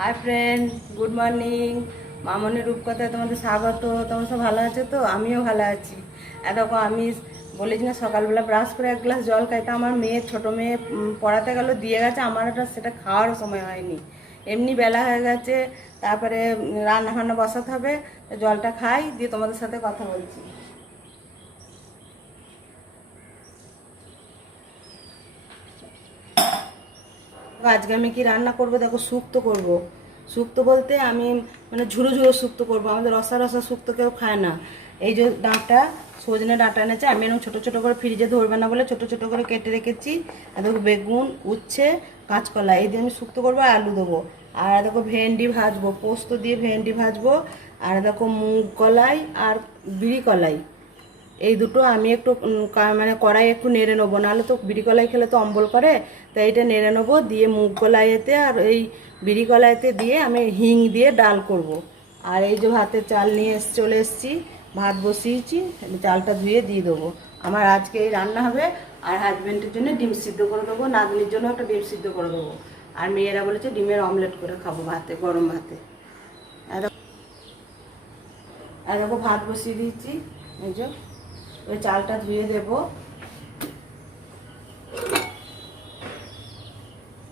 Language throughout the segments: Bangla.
High friend, good morning. Mamoni রূপকথায় তোমাদের স্বাগত। তোমরা সব ভালো আছে তো? আমিও ভালো আছি। দেখো, আমি বলেছি না সকালবেলা ব্রাশ করে এক গ্লাস জল খাইতে, আমার মেয়ে, ছোটো মেয়ে পড়াতে গেল, দিয়ে গেছে, আমার একটা সেটা খাওয়ারও সময় হয়নি। এমনি বেলা হয়ে গেছে, তারপরে রান্না ফান্না বসাতে হবে। জলটা খাই, দিয়ে তোমাদের সাথে কথা বলছি। আজকে আমি কি রান্না করব দেখো, শুক্তো করব। শুক্তো বলতে আমি মানে ঝুরো ঝুরো শুক্তো করব। আমাদের রসা রসা শুক্তো কেউ খায় না। এই যে ডাঁটা, সজনে ডাঁটা এনেছে, আমি এরকম ছোটো ছোটো করে, ফ্রিজে ধরবে না বলে ছোটো ছোটো করে কেটে রেখেছি। আর দেখো বেগুন, উচ্ছে, কাঁচকলা, এই দিয়ে আমি শুক্তো করবো, আর আলু দেবো। আর দেখো ভেন্ডি ভাজবো, পোস্ত দিয়ে ভেন্ডি ভাজবো। আর দেখো মুগ কলাই আর বিড়ি কলাই, এই দুটো আমি একটু মানে কড়াই একটু নেড়ে নেবো, নাহলে তো বিড়ি কলাই খেলে তো অম্বল করে। তাই এটা নেড়ে নেবো, দিয়ে মুগ কলাইতে আর এই বিড়ি কলাইতে দিয়ে আমি হিং দিয়ে ডাল করব। আর এই যে ভাতের চাল নিয়ে চলে এসেছি, ভাত বসিয়েছি, চালটা ধুয়ে দিয়ে দেবো। আমার আজকে এই রান্না হবে। আর হাজব্যান্ডের জন্য ডিম সিদ্ধ করে দেবো, নাতনির জন্য একটা ডিম সিদ্ধ করে দেবো। আর মেয়েরা বলেছে ডিমের অমলেট করে খাবো ভাতে, গরম ভাতে। আর দেখো ভাত বসিয়ে দিয়েছি, এই যে ওই চালটা ধুয়ে দেব।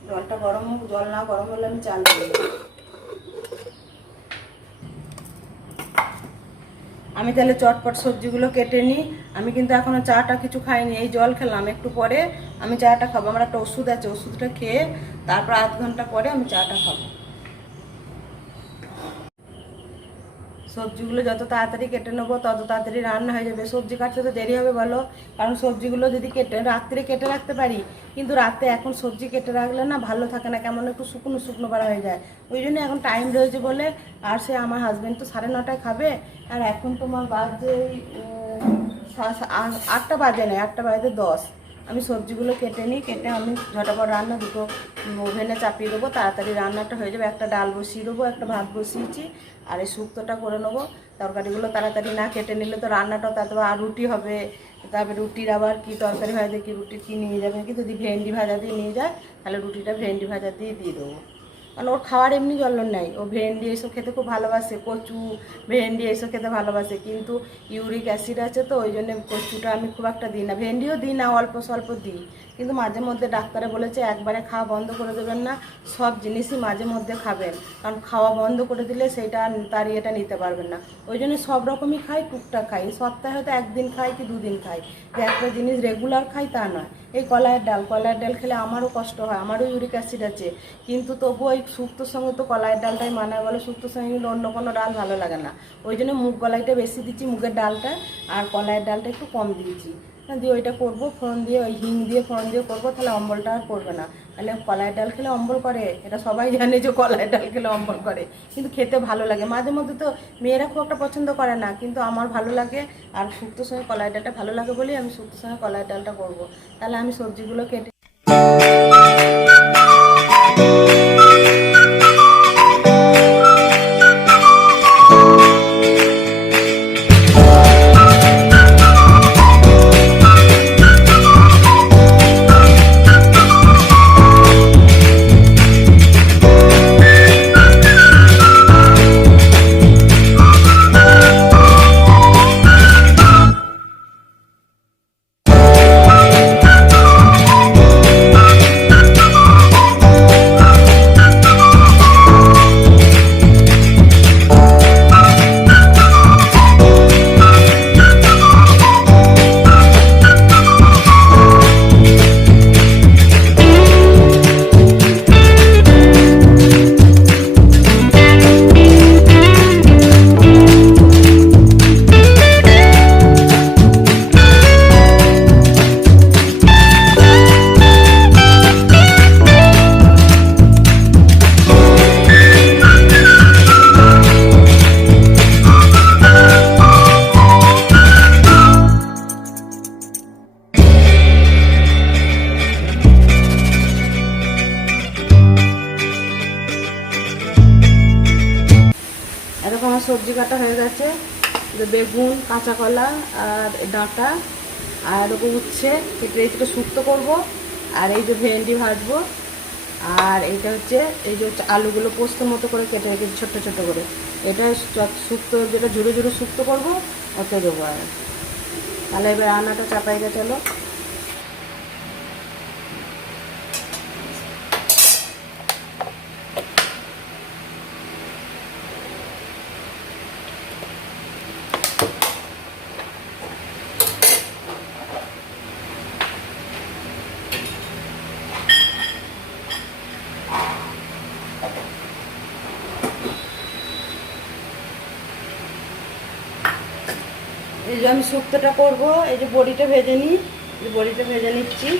জলটা গরম হোক, জল না গরম হলে আমি চাল দিয়ে দেবো। আমি তাহলে চটপট সবজিগুলো কেটে নিই। আমি কিন্তু এখনো চাটা কিছু খাইনি, এই জল খেলাম, একটু পরে আমি চাটা খাবো। আমার একটা ওষুধ আছে, ওষুধটা খেয়ে তারপর আধ ঘন্টা পরে আমি চাটা খাবো। সবজিগুলো যত তাড়াতাড়ি কেটে নেবো তত তাড়াতাড়ি রান্না হয়ে যাবে। সবজি কাটতে তো দেরি হবে বলো, কারণ সবজিগুলো যদি রাত্রে কেটে রাখতে পারি, কিন্তু রাতে এখন সবজি কেটে রাখলে না ভালো থাকে না, কেমন একটু শুকনো শুকনো করা হয়ে যায়। ওই জন্য এখন টাইম রয়েছে বলে। আর সে আমার হাজব্যান্ড তো 9:30 খাবে, আর এখন তোমার বাজে 8টা বাজে না, 8টা বাজে 10। আমি সবজিগুলো কেটে নিই, কেটে আমি ঝটাপট রান্না দুটো ওভেনে চাপিয়ে দেবো, তাড়াতাড়ি রান্নাটা হয়ে যাবে। একটা ডাল বসিয়ে দেবো, একটা ভাত বসিয়েছি, আর এই শুক্তোটা করে নেবো। তরকারিগুলো তাড়াতাড়ি না কেটে নিলে তো রান্নাটাও, তারপর আর রুটি হবে, তারপরে রুটির আবার কি তরকারি ভাজা, কি রুটি কি নিয়ে যাবে, কি যদি ভেন্ডি ভাজা দিয়ে নিয়ে যায় তাহলে রুটিটা ভেন্ডি ভাজা দিয়ে দেবো। কারণ ওর খাওয়ার এমনি জ্বলন নাই, ও ভেন্ডি এইসব খেতে খুব ভালোবাসে, কচু ভেন্ডি এইসব খেতে ভালোবাসে, কিন্তু ইউরিক অ্যাসিড আছে তো ওই জন্য কচুটা আমি খুব একটা দিই না, ভেন্ডিও দিই না, অল্প স্বল্প দিই। কিন্তু মাঝে মধ্যে ডাক্তারে বলেছে একবারে খাওয়া বন্ধ করে দেবেন না, সব জিনিসই মাঝে মধ্যে খাবেন, কারণ খাওয়া বন্ধ করে দিলে সেইটা তার ইয়েটা নিতে পারবেন না। ওই জন্য সব রকমই খাই, টুকটাক খাই, সপ্তাহে হয়তো একদিন খাই কি দুদিন খাই, যে একটা জিনিস রেগুলার খাই তা নয়। এই কলাইয়ের ডাল খেলে আমারও কষ্ট হয়, আমারও ইউরিক অ্যাসিড আছে, কিন্তু তবুও এই শুক্তোর সঙ্গে তো কলাইয়ের ডালটাই মানায় বলে, শুক্তোর সঙ্গে কিন্তু অন্য কোনো ডাল ভালো লাগে না। ওই জন্য মুগ কলাইটা বেশি দিচ্ছি, মুগের ডালটা, আর কলাইয়ের ডালটা একটু কম দিয়েছি। দিয়ে ওইটা করবো, ফোড়ন দিয়ে, ওই হিং দিয়ে ফোড়ন দিয়ে করবো, তাহলে অম্বলটা আর করবে না। তাহলে কলাইয়ের ডাল খেলে অম্বল করে, এটা সবাই জানে যে কলাইয়ের ডাল খেলে অম্বল করে, কিন্তু খেতে ভালো লাগে। মাঝে মধ্যে তো মেয়েরা খুব একটা পছন্দ করে না, কিন্তু আমার ভালো লাগে। আর শুক্তোর সঙ্গে কলাইয়ের ডালটা ভালো লাগে বলেই আমি শুক্তোর সঙ্গে কলাইয়ের ডালটা করবো। তাহলে আমি সবজিগুলো কেটে এরকম আমার সবজি কাটা হয়ে গেছে। বেগুন, কাঁচা কলা আর ডাঁটা আর এরকম উচ্ছে কেটে শুক্তো করবো। আর এই যে ভেন্ডি ভাজবো। আর এইটা হচ্ছে এই যে আলুগুলো পোস্তর মতো করে কেটে রেখেছি ছোট্ট ছোট্ট করে। এটা শুক্তো যেটা ঝুড়ো ঝুড়ো শুক্তো করবো অত দেবো আর। তাহলে এবার রান্নাটা চাপাই দিয়ে চলো। এই যে আমি শুক্তোটা করবো, এই যে বড়িটা ভেজে নিই, বড়িটা ভেজে নিচ্ছি।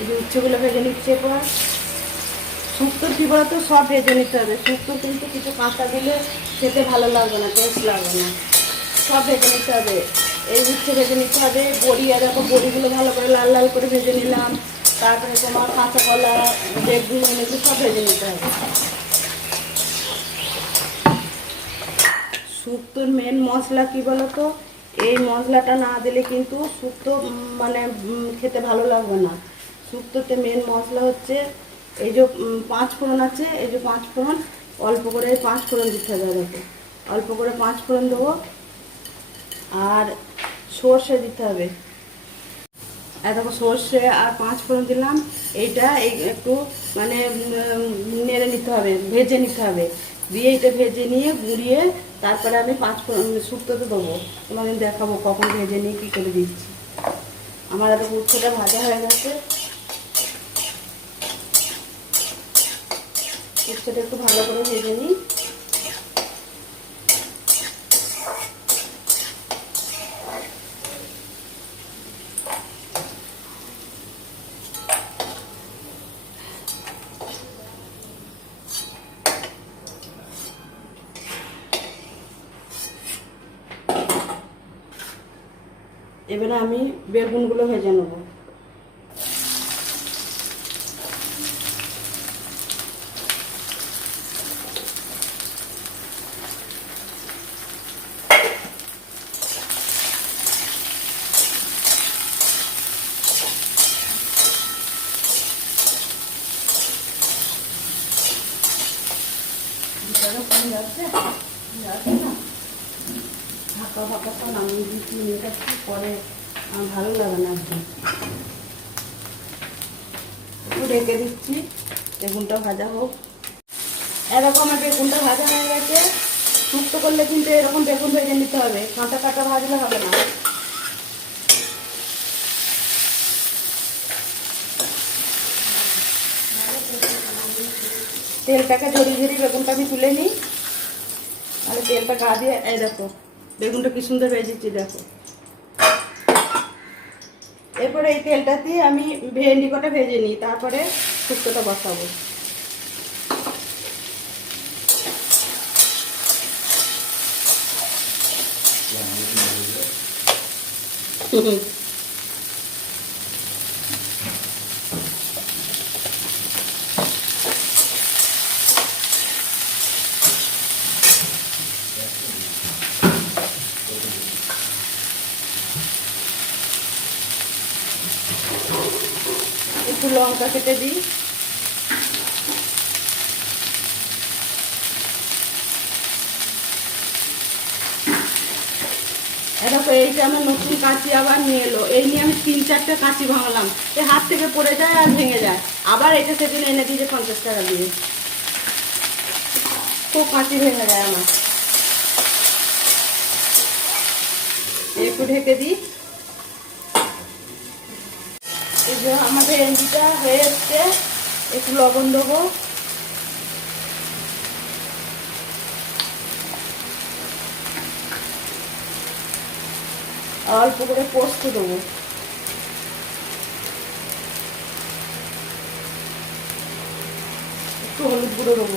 এই যে উচ্ছেগুলো ভেজে নিচ্ছে। এবার শুক্তোর কী বলতো, সব ভেজে নিতে হবে। শুক্তো কিন্তু কিছু কাঁচা দিলে খেতে ভালো লাগবে না, টেস্ট লাগবে না। সব ভেজে নিতে হবে। এই উচ্ছে ভেজে নিতে হবে, বড়ি, আর দেখো বড়িগুলো ভালো করে লাল লাল করে ভেজে নিলাম। তারপরে তোমার কাঁচা কলা, বেগুন, এগুলো সব ভেজে নিতে হবে। শুক্তোর মেন মশলা কি বলতো, এই মশলাটা না দিলে কিন্তু শুক্তো মানে খেতে ভালো লাগবে না। শুক্তোতে মেন মশলা হচ্ছে এই যে 5 ফোড়ন আছে, এই যে 5 ফোড়ন, অল্প করে 5 ফোড়ন দিতে হবে। দেখো অল্প করে 5 ফোড়ন দেবো, আর সর্ষে দিতে হবে। আর দেখো সর্ষে আর 5 ফোড়ন দিলাম। এইটা একটু মানে নেড়ে নিতে হবে, ভেজে নিতে হবে। দিয়ে এটা ভেজে নিয়ে গুঁড়িয়ে তারপরে আমি 5 ফোড়ন শুক্তোতে দেবো। তোমাদের দেখাবো কখন ভেজে নিয়ে কী করে দিচ্ছি। আমার এত উচ্ছেটা ভাজা হয়ে গেছে। উচ্ছেটা একটু ভালো করে ভেজে নিই। এবারে আমি বেগুনগুলো ভেজে নেবো। ফাঁকা ফাঁকা তো নামিয়ে দিচ্ছি, মেয়েটা কি করে আমার ভালো লাগে না একদম। একটু রেখে দিচ্ছি, বেগুনটা ভাজা হোক। এরকম বেগুনটা ভাজা হয়ে গেছে। শুক্তো করলে কিন্তু এরকম বেগুন ভেজে নিতে হবে, কাঁটা কাঁটা ভাজলে হবে না। তেলটাকে ঝরিয়ে ঝরিয়ে বেগুনটা আমি তুলে নিই। তাহলে তেলটা গা দিয়ে, এই দেখো বেগুনটা কি সুন্দর ভেজেছি দেখো। এরপরে এই তেলটা দিয়ে আমি ভেন্ডি কটা ভেজে নিই, তারপরে শুক্তোটা বসাবো। একটু লঙ্কা কেটে দিই। দেখো এইটা আমার নতুন কাঁচি আবার নিয়ে এলো। এই নিয়ে আমি 3-4টা কাঁচি ভাঙলাম, এই হাত থেকে পড়ে যায় আর ভেঙে যায়। আবার এটা সেদিন এনে দিয়েছে 50 টাকা দিয়ে। খুব কাঁচি ভেঙে যায় আমার। একটু ঢেকে দিই। এই যে আমাদের এন্ডিটা হয়ে এসছে, একটু লবণ দেবো, অল্প করে পোস্ত দেবো, একটু হলুদ গুঁড়ো দেবো।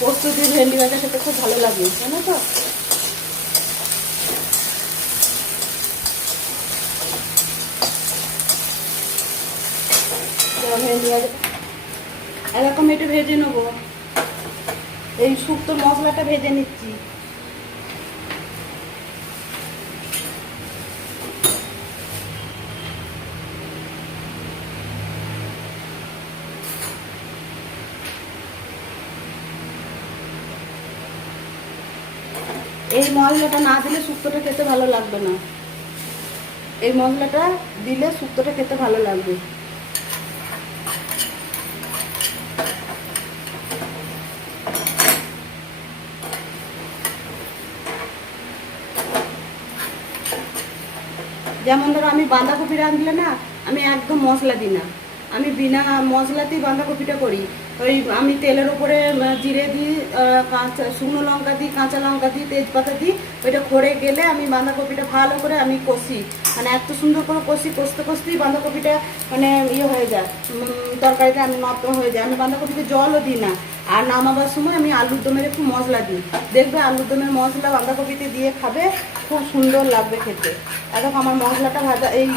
পোস্ত দিয়ে ভেন্ডি ভাজা খেতে খুব ভালো লাগে, জানো তো। ভেন্ডি ভাজা এরকম একটু ভেজে নেবো। এই শুক্তো মশলাটা ভেজে নিচ্ছি। এই মশলাটা না দিলে শুক্তোটা খেতে ভালো লাগবে না। এই মশলাটা দিলে শুক্তোটা খেতে ভালো লাগবে। যেমন ধরো আমি বাঁধাকপি রাঁধলে না, আমি একদম মশলা দিই না, আমি বিনা মশলাতেই বাঁধাকপিটা করি। ওই আমি তেলের উপরে জিরে দিই, কাঁচা শুকনো লঙ্কা দিই, কাঁচা লঙ্কা দিই, তেজপাতা দিই। ওইটা খড়ে গেলে আমি বাঁধাকপিটা ভালো করে আমি কষি, মানে এত সুন্দর করে কষি, কষতে কষতেই বাঁধাকপিটা মানে ইয়ে হয়ে যায়, তরকারিটা আমি নষ্ট হয়ে যায়। আমি বাঁধাকপিতে জলও দিই না। আর নামাবার সময় আমি আলুর দমের একটু মশলা দিই, দেখবে আলুর দমের মশলা বাঁধাকপিতে দিয়ে খাবে, খুব সুন্দর লাগবে খেতে। এখন আমার মশলাটা ভাজা, এই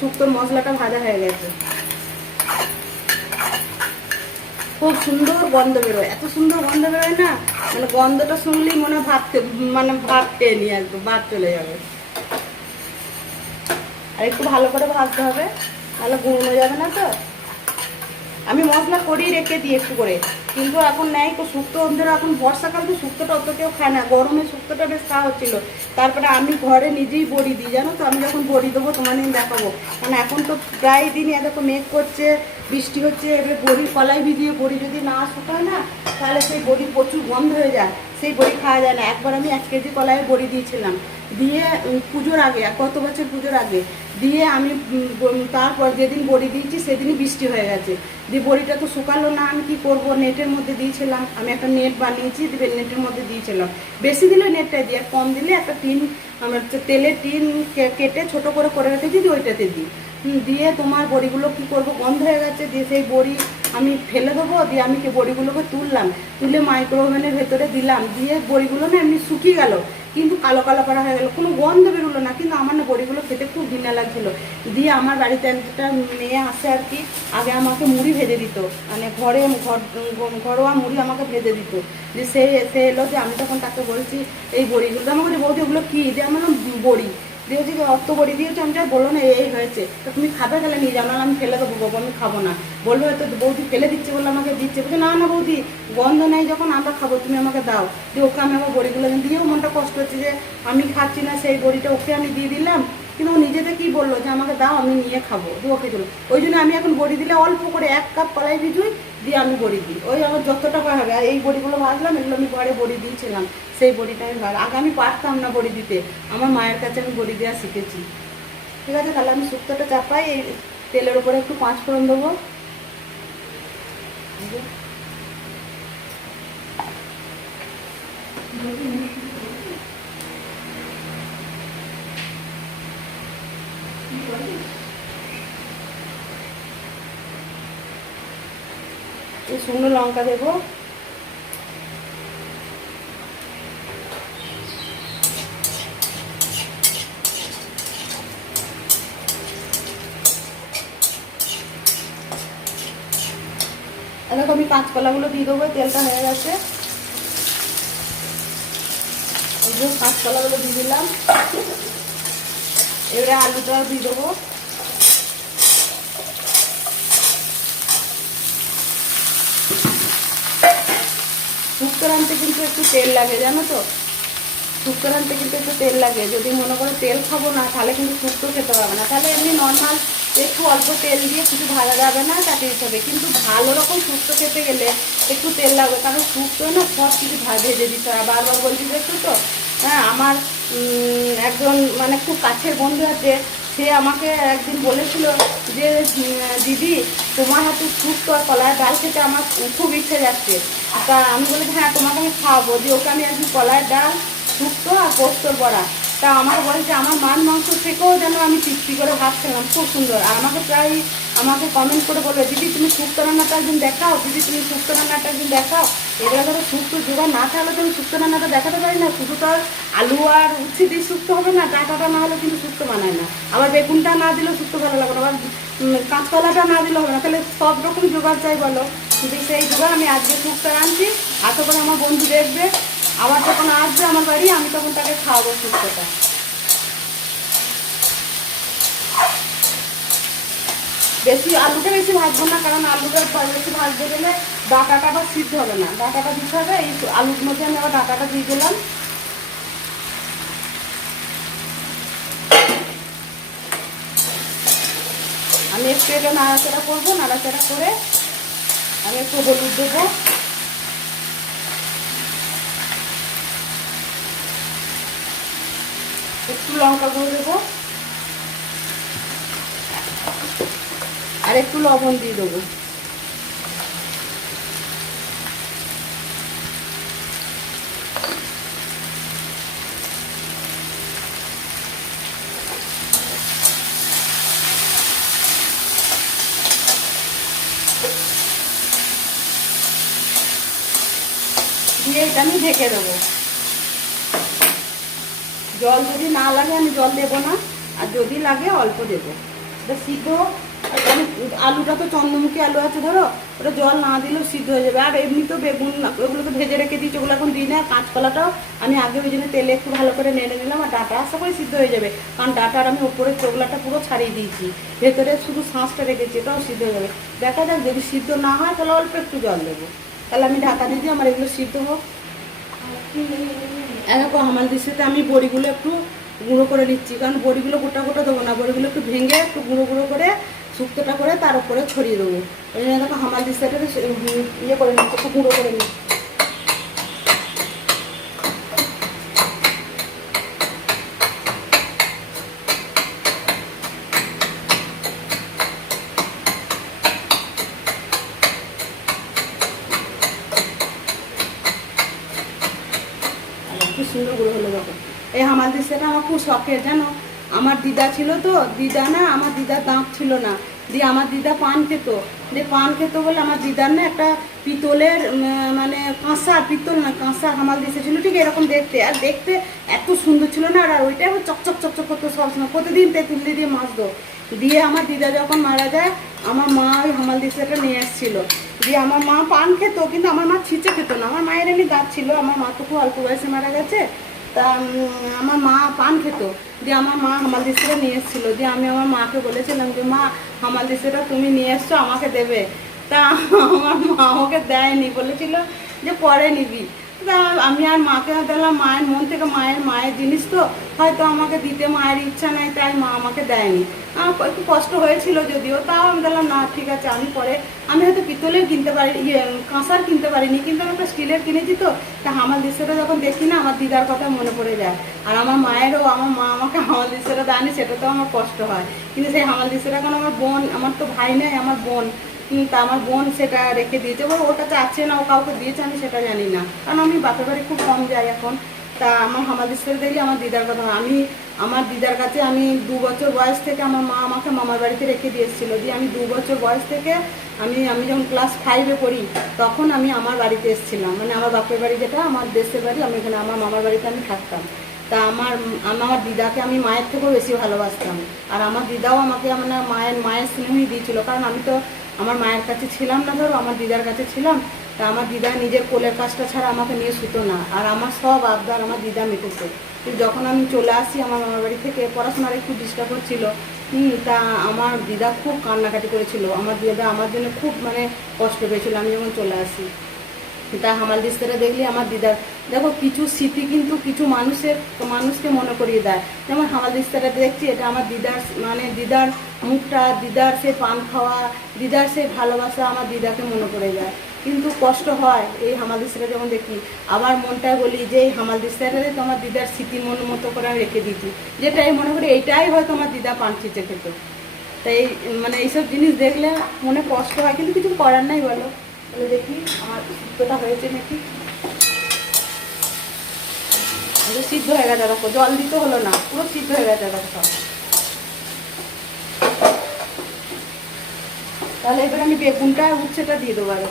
শুক্তোর মশলাটা ভাজা হয়ে গেছে, খুব সুন্দর গন্ধ বেরোয়, এত সুন্দর গন্ধ বেরোয় না, মানে গন্ধটা শুনলেই মনে ভাত টেনে নিয়ে একদম ভাত চলে যাবে। আর একটু ভালো করে ভাজতে হবে, তাহলে গুঁড়ো যাবে না তো। আমি মশলা করেই রেখে দিই একটু করে, কিন্তু এখন নেই তো শুক্তো। ধরো এখন বর্ষাকাল তো শুক্তোটা অত কেউ খায় না, গরমে শুক্তোটা বেশ খাওয়া হচ্ছিলো। তারপরে আমি ঘরে নিজেই বড়ি দিই, জানো তো। আমি যখন বড়ি দেবো তোমার দিন দেখাবো, কারণ এখন তো প্রায় দিনই এত মেঘ করছে, বৃষ্টি হচ্ছে। এবার বড়ির কলাই ভিজিয়ে বড়ি যদি না শুকায় না, তাহলে সেই বড়ি প্রচুর গন্ধ হয়ে যায়, সেই বড়ি খাওয়া যায় না। একবার আমি 1 কেজি কলাইয়ের বড়ি দিয়েছিলাম, দিয়ে পুজোর আগে, গত বছর পুজোর আগে দিয়ে আমি, তারপর যেদিন বড়ি দিয়েছি সেদিনই বৃষ্টি হয়ে গেছে। দিয়ে বড়িটা তো শুকালো না, আমি কি করব, নেটের মধ্যে দিয়েছিলাম। আমি একটা নেট বানিয়েছি, নেটের মধ্যে দিয়েছিলাম। বেশি দিলে নেটটা দিয়ে, কম দিলে একটা টিন, আমার তেলের টিন কেটে ছোট করে করে রেখেছি, দিয়ে ওইটাতে দিই। দিয়ে তোমার বড়িগুলো কি করব, গন্ধ হয়ে গেছে। দিয়ে সেই বড়ি আমি ফেলে দেবো, দিয়ে আমি বড়িগুলোকে তুললাম, তুলে মাইক্রোওভেনের ভেতরে দিলাম। দিয়ে বড়িগুলো না এমনি শুকিয়ে গেল, কিন্তু কালো কালো করা হয়ে গেলো, কোনো গন্ধ বেরোলো না। কিন্তু আমার না বড়িগুলো খেতে খুব ঘৃণা লাগছিলো। দিয়ে আমার বাড়িতে একটা মেয়ে আসে আর কি, আগে আমাকে মুড়ি ভেজে দিত, মানে ঘরোয়া মুড়ি আমাকে ভেজে দিত। যে সে এলো, যে আমি তখন তাকে বলছি এই বড়িগুলো, আমাকে বলছি ওগুলো কী, যে আমার বড়ি দিয়েছি, অত বড়ি দিয়েছে। আমি যা বললো না এই হয়েছে, তো তুমি খাবে, তাহলে নিয়ে যাও, না আমি ফেলে দেবো বাবু, আমি খাবো না। বলবো হয়তো বৌদি ফেলে দিচ্ছে বলে আমাকে দিচ্ছে, বলছে না না বৌদি, গন্ধ নেই যখন আমরা খাবো, তুমি আমাকে দাও। দিয়ে ওকে আমি আমার বড়িগুলো দিয়েও মনটা কষ্ট হচ্ছে যে আমি খাচ্ছি না, সেই বড়িটা ওকে আমি দিয়ে দিলাম। কিন্তু ও নিজেতে কি বললো যে আমাকে দাও, আমি নিয়ে খাবো, দিয়ে ওকে দিল। ওই জন্য আমি এখন বড়ি দিলে অল্প করে 1 কাপ কলাই ভিজুই, দিয়ে আমি বড়ি দিই, ওই আমার যতটা হবে। আর এই বড়িগুলো ভাজলাম, এগুলো আমি ঘরে বড়ি দিয়েছিলাম, সেই বড়িটা আমি আগে আমি পারতাম না বড়ি দিতে, আমার মায়ের কাছে আমি বড়ি দেওয়া শিখেছি। ঠিক আছে, তাহলে আমি শুক্তোটা চাপাই, এই তেলের উপরে একটু 5 ফোড়ন দেবো। এই শুকনো লঙ্কা দেবো, দেখো আমি কাঁচকলাগুলো দিয়ে দেবো, তেলটা হয়ে গেছে, এই যে কাঁচকলাগুলো দিয়ে দিলাম। এবারে আলুটাও দিয়ে দেবো। শুক্তো রাঁধতে কিন্তু একটু তেল লাগে, জানো তো। শুক্তো রাঁধতে কিন্তু একটু তেল লাগে। যদি মনে করো তেল খাবো না, তাহলে কিন্তু শুক্তো খেতে পারবে না। তাহলে এমনি নর্মাল একটু অল্প তেল দিয়ে কিছু ভাজা যাবে না, তাতে হবে। কিন্তু ভালো রকম শুক্তো খেতে গেলে একটু তেল লাগবে, কারণ শুক্তো না সব কিছু ভেজে দিতে হয়। বারবার বলছি একটু তো, হ্যাঁ। আমার একজন মানে খুব কাছের বন্ধু আছে, সে আমাকে একদিন বলেছিল যে দিদি তোমার হাতে শুক্তো আর কলার ডাল খেতে আমার খুব ইচ্ছে যাচ্ছে। তা আমি বলি হ্যাঁ তোমাকে আমি খাওয়াবো। দিয়ে ওকে আমি একদিন কলার ডাল, শুক্তো আর পোস্তর বড়া। তা আমার বলে যে আমার মাছ মাংস থেকেও যেন আমি তৃপ্তি করে ভাত খেলাম, খুব সুন্দর। আর আমাকে প্রায় আমাকে কমেন্ট করে বলবে দিদি তুমি শুক্তো রান্নাটা একদিন দেখাও, দিদি তুমি শুক্তো রান্নাটা একদিন দেখাও। এগুলো ধরো শুক্তো জোগাড় না থাকলে তো আমি শুক্তো রান্নাটা দেখাতে পারি না। শুধু তো আর আলু আর উচ্ছে দিয়ে শুক্তো হবে না, ডাঁটাটা না হলে কিন্তু শুক্তো বানায় না। আবার বেগুনটা না দিলেও শুক্তো ভালো লাগবে না, আবার কাঁচকলাটা না দিলেও হবে না। তাহলে সব রকম জোগাড় চাই বলো। কিন্তু সেই জোগাড় আমি আজকে শুক্তো আনছি, আশা করে আমার বন্ধু দেখবে, আবার যখন আসবে আমার বাড়ি আমি তখন তাকে খাওয়াবো শুক্তোটা। বেশি আলুটা বেশি ভাজবো না, কারণ আলুটা বেশি ভাজতে গেলে ডাঁটাটা আবার সিদ্ধ হবে না। ডাঁটাটা দিতে হবে, এই আলুর মধ্যে আমি আবার ডাঁটাটা দিয়ে দিলাম। আমি একটু এটা নাড়াচাড়া করবো, নাড়াচাড়া করে আমি একটু হলুদ দেবো, একটু লঙ্কা গুঁড়ো দেবো, আর একটু লবণ দিয়ে দেবো। দিয়ে এটা আমি ঢেকে দেবো। জল যদি না লাগে আমি জল দেবো না, আর যদি লাগে অল্প দেবো। এটা সিদ্ধ, আলুটা তো চন্দ্রমুখী আলু আছে ধরো, ওটা জল না দিলেও সিদ্ধ হয়ে যাবে। আর এমনি তো বেগুন ওগুলো তো ভেজে রেখে দিয়েছি, ওগুলো এখন দিই না। কাঁচকলাটাও আমি আগে ওই জন্য তেলে একটু ভালো করে নেড়ে নিলাম। আর ডাঁটা আশা করে সিদ্ধ হয়ে যাবে, কারণ ডাঁটার আমি উপরের চোগলাটা পুরো ছাড়িয়ে দিয়েছি, ভেতরে শুধু শাঁসটা রেখেছি, এটাও সিদ্ধ হয়ে যাবে। দেখা যাক, যদি সিদ্ধ না হয় তাহলে অল্প একটু জল দেবো। তাহলে আমি ঢাকা দিয়ে দিই, আমার এগুলো সিদ্ধ হোক। এরকম হামাল দিস্তাতে আমি বড়িগুলো একটু গুঁড়ো করে নিচ্ছি, কারণ বড়িগুলো গোটা গোটা দেবো না, বড়িগুলো একটু ভেঙে একটু গুঁড়ো গুঁড়ো করে শুক্তোটা করে তার উপরে ছড়িয়ে দেবো। ওই জন্য দেখো হামাল দিস্তাটা ইয়ে করে নিচ্ছি, একটু গুঁড়ো করে নিচ্ছি। খুব সুন্দর গুঁড়ো হলো দেখো। এই হামাল দিস্তাটা আমার খুব শখের, জানো। আমার দিদা ছিল তো, দিদা না, আমার দিদার দাঁত ছিল না, দিয়ে আমার দিদা পান খেত। দিয়ে পান খেত বলে আমার দিদার না একটা পিতলের মানে কাঁসা, পিতল না কাঁসা হামাল দিস্তা ছিল, ঠিক এরকম দেখতে। আর দেখতে এত সুন্দর ছিল না, আর ওইটা চকচক চকচক করতো সবসময়, প্রতিদিন তেঁতুল দিয়ে মাছতো। দিয়ে আমার দিদা যখন মারা যায়, আমার মা ওই হামাল দিস্তাটা নিয়ে এসেছিলো। দিয়ে আমার মা পান খেত, কিন্তু আমার মা ছিঁচে খেত না। আমার মায়ের এমনি দাঁত ছিল, আমার মা তো খুব অল্প বয়সে মারা গেছে। তা আমার মা পান খেত। দিয়ে আমার মা হামাল দিস্তাটা নিয়ে এসেছিলো। দিয়ে আমি আমার মাকে বলেছিলাম যে মা হামাল দিস্তাটা তুমি নিয়ে এসছো, আমাকে দেবে। তা আমার মা আমাকে দেয়নি, বলেছিল যে পরে নিবি। তা আমি আর মাকে দিলাম, মায়ের মন থেকে, মায়ের জিনিস তো হয়তো আমাকে দিতে মায়ের ইচ্ছা নাই, তাই মা আমাকে দেয়নি। একটু কষ্ট হয়েছিল যদিও, তাও আমি দিলাম না, ঠিক আছে। আমি হয়তো পিতলের কিনতে পারি, কাঁসার কিনতে পারিনি, কিন্তু আমি একটা স্টিলের কিনেছি তো। তা হামাল দিস্তাটা যখন দেখি না, আমার দিদার কথা মনে পড়ে যায়। আর আমার মায়েরও, আমার মা আমাকে হামাল দিস্তাটা দেয়নি, সেটা তো আমার কষ্ট হয়। কিন্তু সেই হামাল দিস্তাটা এখন আমার বোন, আমার তো ভাই নেই, আমার বোন, তা আমার বোন সেটা রেখে দিয়েছে। ওটা চাচ্ছে না, ও কাউকে দিয়েছে আমি সেটা জানি না, কারণ আমি বাপের বাড়ি খুব কম যাই এখন। তা আমার হামাল দিস্তাটা দেখলে আমার দিদার কথা, আমার দিদার কাছে আমি 2 বছর বয়স থেকে আমার মা আমাকে মামার বাড়িতে রেখে দিয়ে এসেছিলো। দিয়ে আমি 2 বছর বয়স থেকে আমি যখন ক্লাস 5-এ পড়ি, তখন আমি আমার বাড়িতে এসেছিলাম, মানে আমার বাপের বাড়ি যেটা আমার দেশের বাড়ি, আমি এখানে আমার মামার বাড়িতে আমি থাকতাম। তা আমার দিদাকে আমি মায়ের থেকেও বেশি ভালোবাসতাম। আর আমার দিদাও আমাকে মানে মায়ের স্নেহই দিয়েছিল, কারণ আমি তো আমার মায়ের কাছে ছিলাম না, ধরো আমার দিদার কাছে ছিলাম। তা আমার দিদা নিজের কোলের কাজটা ছাড়া আমাকে নিয়ে শুতো না, আর আমার সব আবদার আমার দিদা মেটেছে। কিন্তু যখন আমি চলে আসি আমার মামার বাড়ি থেকে, পড়াশোনার একটু ডিস্টার্ব হচ্ছিল, তা আমার দিদা খুব কান্নাকাটি করেছিল। আমার দিদা আমার জন্য খুব মানে কষ্ট পেয়েছিল আমি যখন চলে আসি। তা হামালদিস্তাটা দেখলে আমার দিদার দেখো কিছু স্মৃতি কিন্তু কিছু মানুষকে মনে করিয়ে দেয়। যেমন হামালদিস্তাটা দেখছি, এটা আমার দিদার মানে দিদার মুখটা, দিদার সে পান খাওয়া, দিদার সে ভালোবাসা আমার দিদাকে মনে করে যায়। কিন্তু কষ্ট হয় এই হামালদিস্তাটা যখন দেখি, আবার মনটায় বলি যে এই হামালদিস্তাটারে তোমার দিদার স্মৃতি মতো করে আমি রেখে দিচ্ছি, যেটাই মনে করি এইটাই হয়তো আমার দিদা পান ছিঁচে খেত। তাই মানে এইসব জিনিস দেখলে মনে কষ্ট হয়, কিন্তু কিছু করার নাই বলো। তাহলে দেখি আমার শুক্তোটা হয়েছে নাকি। সিদ্ধ হয়ে গেছে দেখো, জল দিতে হলো না, পুরো সিদ্ধ হয়ে গেছে দেখো সব। তাহলে এবার আমি বেগুনটা উচ্ছেটা দিয়ে দেবো আগে।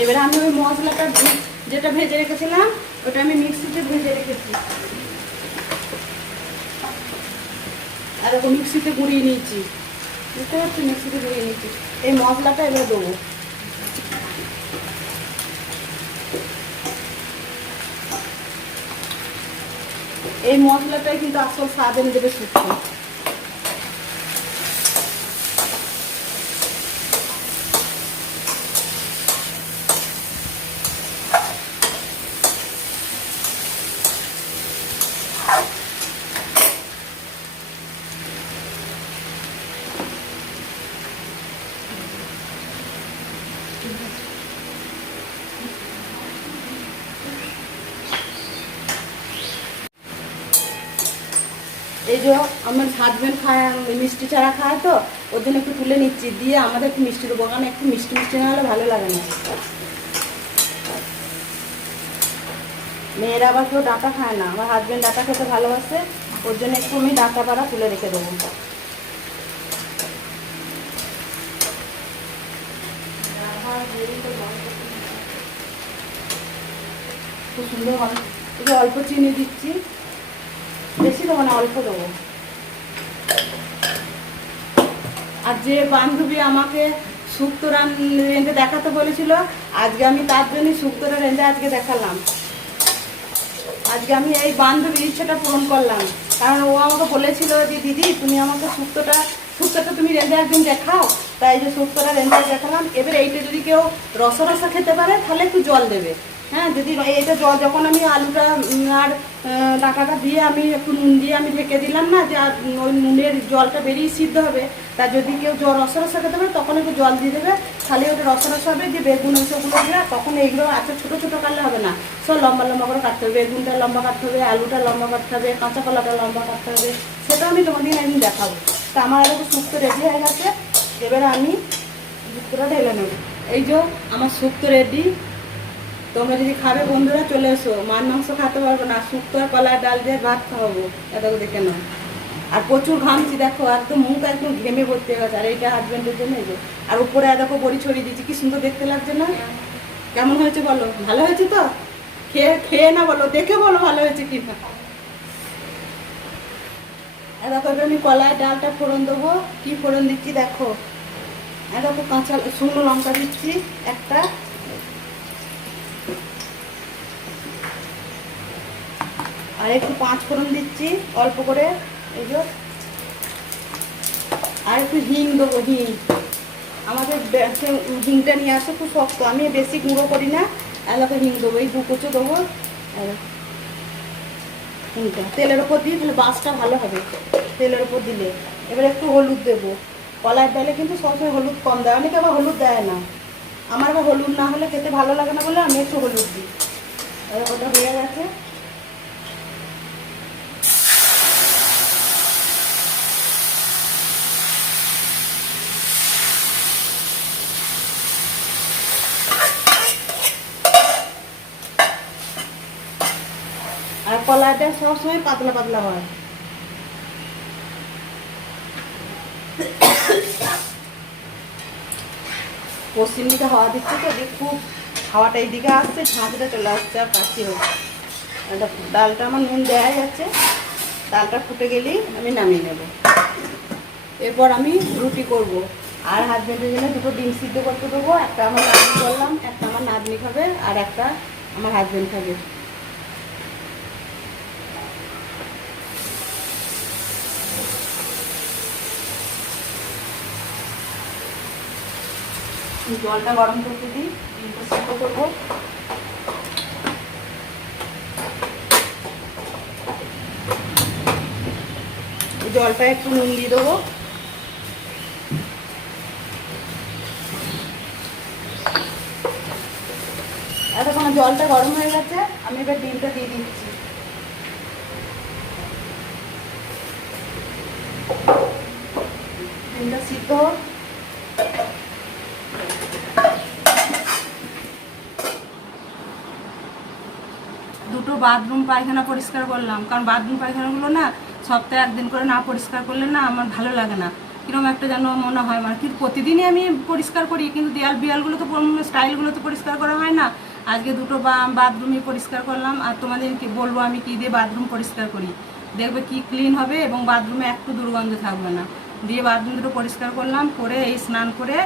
এবারে আমি ওই মশলাটা যেটা ভেজে রেখেছিলাম ওটা আমি মিক্সিতে ভেজে রেখেছি, আর ওকে মিক্সিতে গুঁড়িয়ে নিয়েছি, বুঝতে পারছি, মিক্সিতে গুঁড়িয়ে নিয়েছি। এই মশলাটা এবার দেবো। এই মশলাটাই কিন্তু আসল স্বাদ এনে দেবে শুক্তো। এই যে আমার হাজবেন্ড খায়, মিষ্টি ছাড়া খায়, তো ওর জন্য একটু তুলে নিচ্ছি, দিয়ে আমাদের একটু মিষ্টি দেবো, কারণ একটু মিষ্টি মিষ্টি না হলে ভালো লাগে না। মেয়েরা আবার কেউ ডাটা খায় না, আমার হাজবেন্ড ডাটা খেতে ভালোবাসে, ওর জন্য একটু আমি ডাটা পাড়া তুলে রেখে দেবো। খুব সুন্দর হয়। একটু অল্প চিনি দিচ্ছি, বেশি দেবো না, অল্প দেবো। আর যে বান্ধবী আমাকে শুক্তো রেঁধে দেখাতে বলেছিল, আজকে আমি তার জন্যই শুক্তোটা রেঁধে আজকে দেখালাম। আজকে আমি এই বান্ধবীর ইচ্ছেটা পূরণ করলাম, কারণ ও আমাকে বলেছিল যে দিদি তুমি আমাকে শুক্তোটা তুমি রেঁধে একদিন দেখাও, তাই যে শুক্তোটা রেঁধে দেখালাম। এবার এইটা যদি কেউ রসা খেতে পারে তাহলে একটু জল দেবে, হ্যাঁ। যদি এটা যখন আমি আলুটা আর ডাঁটাটা দিয়ে আমি একটু নুন দিয়ে আমি ঢেকে দিলাম না, যে ওই নুনের জলটা বেরিয়ে সিদ্ধ হবে, তা যদি কেউ রসা খেতে পারে তখন একটু জল দিয়ে দেবে, তাহলে ওটা রসা হবে। যে বেগুন ওইসবগুলো দিয়ে তখন এইগুলো আচ্ছা ছোটো ছোটো কাটলে হবে না, সব লম্বা লম্বা করে কাটতে হবে। বেগুনটা লম্বা কাটতে হবে, আলুটা লম্বা কাটতে হবে, কাঁচা কলাটা লম্বা কাটতে হবে, সেটা আমি তোমাদের একদিন দেখাবো। তা আমার আগে শুক্তো রেডি হয়ে গেছে, এবারে আমি শুক্তোটা ঢেলে নেব। এই যে আমার শুক্তো রেডি। তোমরা যদি খাবে বন্ধুরা চলে এসো, মাংস খেতে পারবো না, শুক্তো আর কলার ডাল দিয়ে ভাত খাওয়াবো, এটা দেখে নাও। আর প্রচুর ঘামছি দেখো, একদম মুখ একদম ঘেমে ভর্তি হয়ে গেছে। আর এইটা হাজব্যান্ডের জন্য এই যে, আর উপরে দেখো বড়ি ছড়িয়ে দিয়েছি, কি সুন্দর দেখতে লাগছে না? কেমন হয়েছে বলো? ভালো হয়েছে তো? খেয়ে না বলো, দেখে বলো ভালো হয়েছে কি না। দেখো এবার আমি কলার ডালটা ফোড়ন দেবো। কি ফোড়ন দিচ্ছি দেখো, দেখো কাঁচা শুকনো লঙ্কা দিচ্ছি একটা, আর একটু 5 ফোড়ন দিচ্ছি অল্প করে, এই যে, আর একটু হিং দেবো। হিং আমাদের হিংটা নিয়ে আসে খুব শক্ত, আমি বেশি গুঁড়ো করি না। এলাকা হিং দেবো, এই 2 কুচো দেবো হিংটা। তেলের ওপর দিই তাহলে বাসটা ভালো হবে, তেলের ওপর দিলে। এবার একটু হলুদ দেবো। কলার ডালে কিন্তু সবসময় হলুদ কম দেয়, অনেকে আবার হলুদ দেয় না। আমার আবার হলুদ না হলে খেতে ভালো লাগে না বলে আমি একটু হলুদ দিই। ওটা হয়ে গেছে। আর কলাটা সবসময় পাতলা পাতলা হয়। পশ্চিম দিকে হাওয়া দিচ্ছে তো, খুব হাওয়াটা এইদিকে আসছে, ঝাঁঝটা চলে আসছে আর কাশি হচ্ছে। ডালটা আমার নুন দেওয়া যাচ্ছে, ডালটা ফুটে গেলেই আমি নামিয়ে নেব। এরপর আমি রুটি করব। আর হাজবেন্ডের জন্য দুটো ডিম সিদ্ধ করতে দেবো, একটা আমার নাতনি করলাম, একটা আমার নাতনি খাবে আর একটা আমার হাজবেন্ড খাবে। জলটা গরম করতে দিই, ডিমটা সিদ্ধ করবো। জলটা একটু নুন দিয়ে দেবো। এতক্ষণ জলটা গরম হয়ে গেছে, আমি এবার ডিমটা দিয়ে দিচ্ছি। ডিমটা সিদ্ধ হোক। দুটো বাথরুম পায়খানা পরিষ্কার করলাম, কারণ বাথরুম পায়খানাগুলো না সপ্তাহে একদিন করে না পরিষ্কার করলে না আমার ভালো লাগে না, কিরকম একটা যেন মনে হয় আমার। কিন্তু প্রতিদিনই আমি পরিষ্কার করি, কিন্তু দেয়াল বিয়ালগুলো তো স্টাইলগুলো তো পরিষ্কার করা হয় না। আজকে দুটো বাথরুমই পরিষ্কার করলাম, আর তোমাদের কি বলবো আমি কী দিয়ে বাথরুম পরিষ্কার করি, দেখবে কি ক্লিন হবে এবং বাথরুমে একটু দুর্গন্ধ থাকবে না। দিয়ে বাথরুম দুটো পরিষ্কার করলাম, করে এই স্নান করে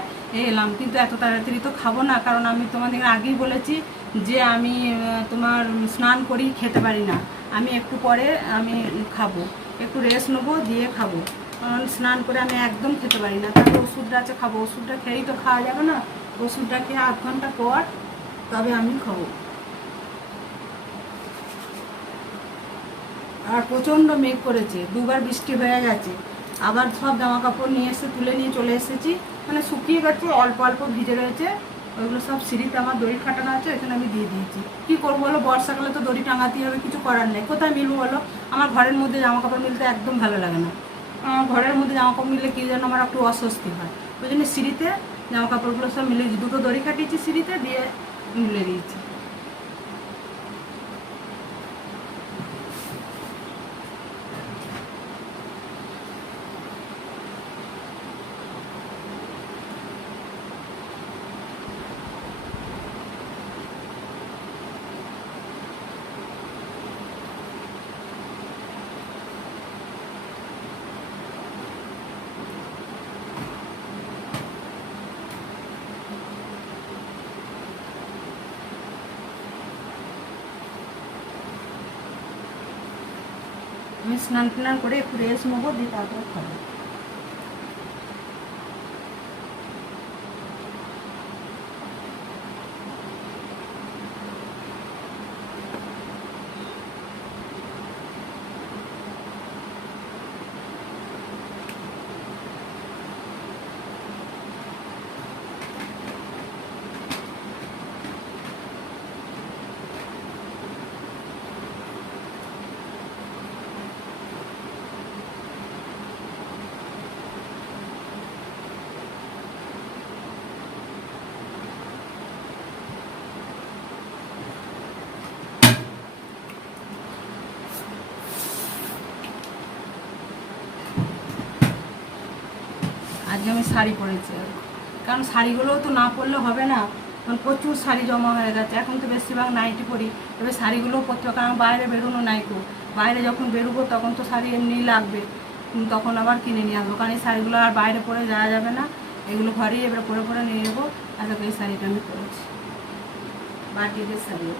এলাম। কিন্তু এত তাড়াতাড়ি তো খাবো না, কারণ আমি তোমাদের আগেই বলেছি যে আমি তোমার স্নান করি খেতে পারি না, আমি একটু পরে আমি খাবো, একটু রেস্ট নেবো দিয়ে খাবো। কারণ স্নান করে আমি একদম খেতে পারি না। তারপরে ওষুধটা আছে খাবো, ওষুধটা খেয়েই তো খাওয়া যাবে না, ওষুধটা খেয়ে আধ ঘন্টা পর তবে আমি খাবো। আর প্রচণ্ড মেঘ করেছে, দুবার বৃষ্টি হয়ে গেছে। আবার সব জামা কাপড় নিয়ে এসে তুলে নিয়ে চলে এসেছি, মানে শুকিয়ে গেছে, অল্প অল্প ভিজে রয়েছে। ওইগুলো সব সিঁড়িতে আমার দড়ি খাটানো আছে, এখানে আমি দিয়ে দিয়েছি। কী করবো বলো, বর্ষাকালে তো দড়ি টাঙাতেই হবে, কিছু করার নেই। কোথায় মিলবো বলো, আমার ঘরের মধ্যে জামা কাপড় মিলতে একদম ভালো লাগে না। আমার ঘরের মধ্যে জামা কাপড় মিললে কী যেন আমার একটু অস্বস্তি হয়। ওই জন্য সিঁড়িতে জামা কাপড়গুলো সব মিলে দুটো দড়ি খাটিয়েছি সিঁড়িতে, দিয়ে মিলে দিয়েছি। আমি স্নান টান করে একটু রেস্ট নেবো, দিয়ে তারপরে খাবো। আজকে আমি শাড়ি পরেছি, কারণ শাড়িগুলোও তো না পরলে হবে না, কারণ প্রচুর শাড়ি জমা হয়ে গেছে। এখন তো বেশিরভাগ নাইটি পরি, এবার শাড়িগুলোও পরতে হবে, কারণ বাইরে বেরোনো নাইকো। বাইরে যখন বেরোবো তখন তো শাড়ি এমনি লাগবে, তখন আবার কিনে নিয়ে আসবো, কারণ এই শাড়িগুলো আর বাইরে পরে যাওয়া যাবে না। এগুলো ঘরেই এবার পরে পরে নিয়ে যাবো। আর এই শাড়িটা আমি পরেছি, বাটিকের শাড়ি।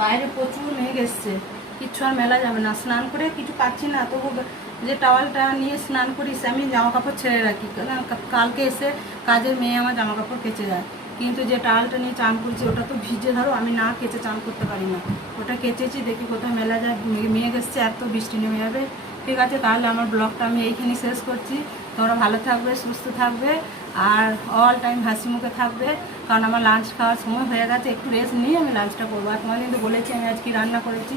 বাইরে প্রচুর মেঘ এসছে, কিচ্ছু আর মেলা যাবে না। স্নান করে কিছু পাচ্ছি না, তবু যে টাওয়ালটা নিয়ে স্নান করিস আমি জামা কাপড় ছেড়ে রাখি, কালকে এসে কাজের মেয়ে আমার জামা কাপড় কেচে যায়। কিন্তু যে টাওয়ালটা নিয়ে চান করছি ওটা তো ভিজে, ধরো আমি না কেচে চান করতে পারি না। ওটা কেচেছি, দেখি কোথাও মেলা যায়, মেঘ এসছে, এত বৃষ্টি নেমে যাবে। ঠিক আছে, তাহলে আমার ব্লগটা আমি এইখানেই শেষ করছি। তোমরা ভালো থাকবে, সুস্থ থাকবে, আর অল টাইম হাসি মুখে থাকবে। কারণ আমার লাঞ্চ খাওয়ার সময় হয়ে গেছে, একটু রেস্ট নিয়ে আমি লাঞ্চটা করবো। আর তোমাদের কিন্তু বলেছি আমি আজকে রান্না করেছি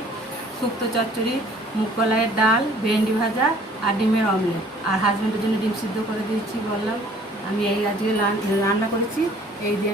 শুক্তো চচ্চড়ি, মুগ কলাইয়ের ডাল, ভেন্ডি ভাজা আর ডিমের অমলেট। আর হাজব্যান্ডের জন্য ডিম সিদ্ধ করে দিয়েছি, বললাম আমি এই আজকে রান্না করেছি এই দিয়ে।